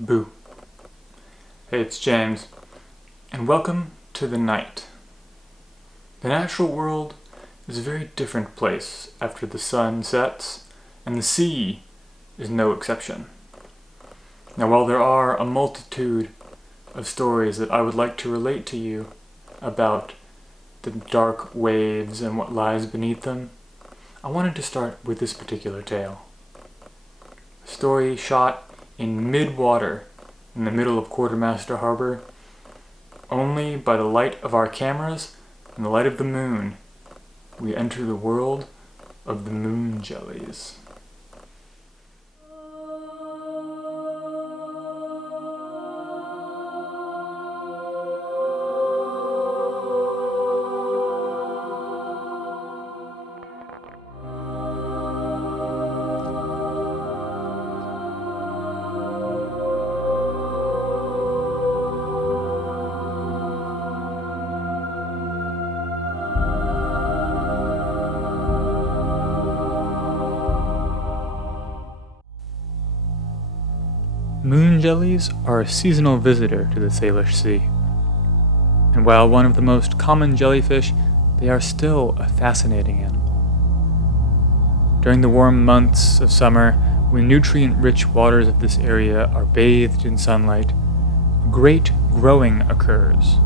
Boo. Hey, it's James, and welcome to the night. The natural world is a very different place after the sun sets, and the sea is no exception. Now, while there are a multitude of stories that I would like to relate to you about the dark waves and what lies beneath them, I wanted to start with this particular tale. A story shot in mid-water in the middle of Quartermaster Harbor. Only by the light of our cameras and the light of the moon we enter the world of the moon jellies. Moon jellies are a seasonal visitor to the Salish Sea. And while one of the most common jellyfish, they are still a fascinating animal. During the warm months of summer, when nutrient-rich waters of this area are bathed in sunlight, great growing occurs,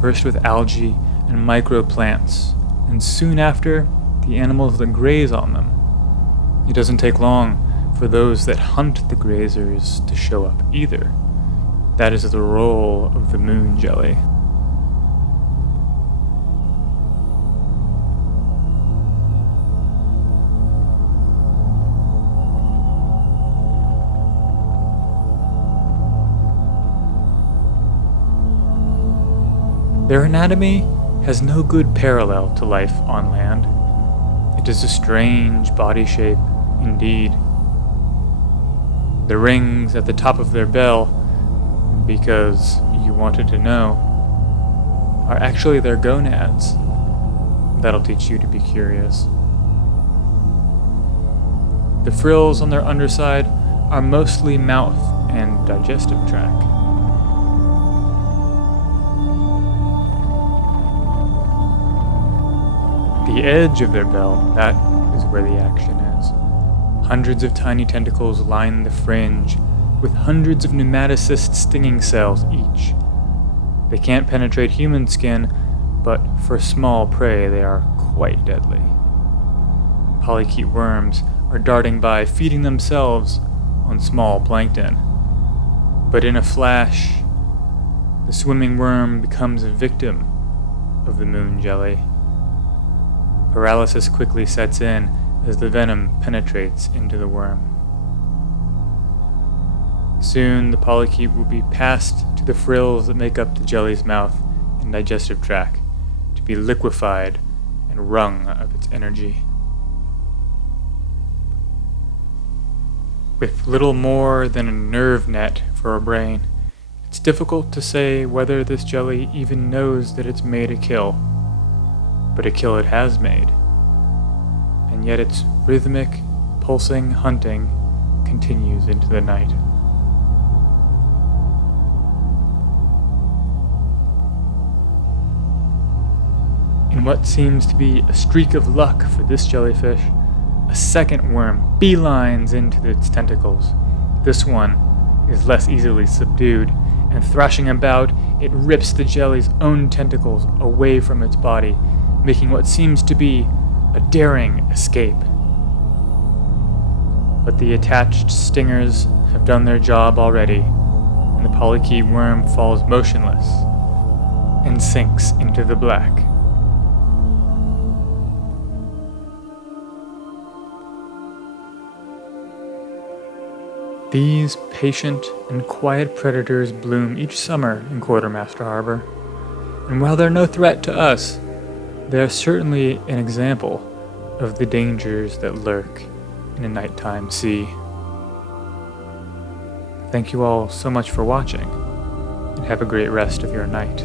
first with algae and microplants, and soon after, the animals that graze on them. It doesn't take long for those that hunt the grazers to show up either. That is the role of the moon jelly. Their anatomy has no good parallel to life on land. It is a strange body shape indeed. The rings at the top of their bell, because you wanted to know, are actually their gonads. That'll teach you to be curious. The frills on their underside are mostly mouth and digestive tract. The edge of their bell, that is where the action is. Hundreds of tiny tentacles line the fringe, with hundreds of pneumaticist stinging cells each. They can't penetrate human skin, but for small prey they are quite deadly. Polychaete worms are darting by, feeding themselves on small plankton. But in a flash, the swimming worm becomes a victim of the moon jelly. Paralysis quickly sets in as the venom penetrates into the worm. Soon, the polychaete will be passed to the frills that make up the jelly's mouth and digestive tract to be liquefied and wrung of its energy. With little more than a nerve net for a brain, it's difficult to say whether this jelly even knows that it's made a kill, but a kill it has made. And yet its rhythmic, pulsing hunting continues into the night. In what seems to be a streak of luck for this jellyfish, a second worm beelines into its tentacles. This one is less easily subdued, and thrashing about, it rips the jelly's own tentacles away from its body, making what seems to be a daring escape. But the attached stingers have done their job already, and the polychaete worm falls motionless and sinks into the black. These patient and quiet predators bloom each summer in Quartermaster Harbor, and while they're no threat to us, they are certainly an example of the dangers that lurk in a nighttime sea. Thank you all so much for watching, and have a great rest of your night.